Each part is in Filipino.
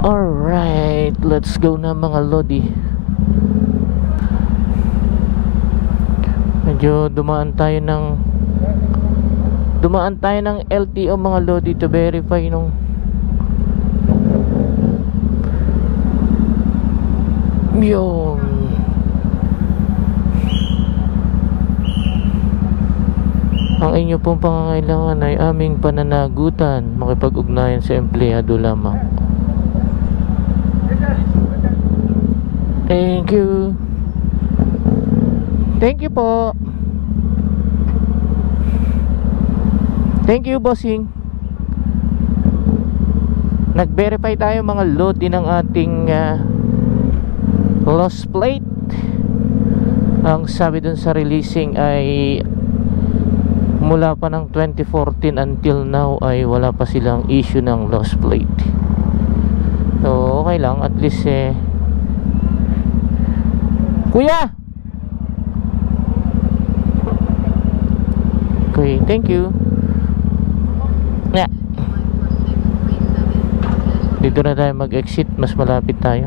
Alright, let's go na mga lodi. Medyo dumaan tayo ng LTO mga lodi to verify nung yun. Ang inyo pong pangangailangan ay aming pananagutan. Makipag-ugnayan sa empleyado lamang. Thank you. Thank you po. Thank you, bossing. Nag-verify tayo mga lodi ng ating lost plate. Ang sabi dun sa releasing ay mula pa ng 2014 until now ay wala pa silang issue ng lost plate. So okay lang, at least kuya! Okay, thank you. Yeah. Dito na tayo mag-exit, mas malapit tayo.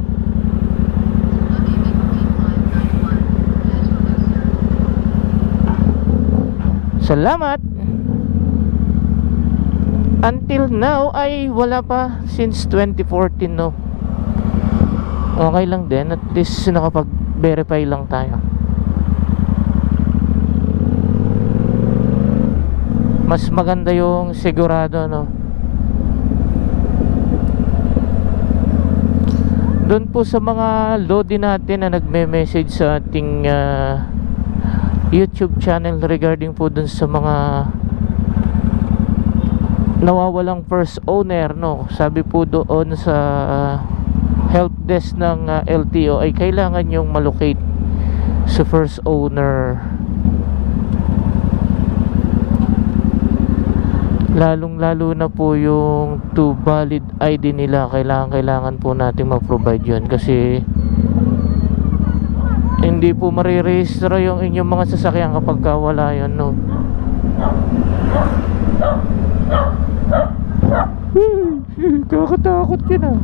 Salamat. Until now ay wala pa since 2014 no. Okay lang din, at least nakapag-verify lang tayo. Mas maganda yung sigurado no. Doon po sa mga lodi natin na nagme-message sa ating YouTube channel regarding po dun sa mga nawawalang first owner no. Sabi po doon sa help desk ng LTO ay kailangan yung malocate sa first owner, lalong lalo na po yung to valid ID nila. Kailangan po natin ma-provide yun kasi hindi po mariregister yung inyong mga sasakyan kapag wala yun no. Kakatakot yun ah.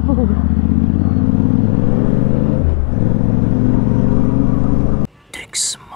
Take some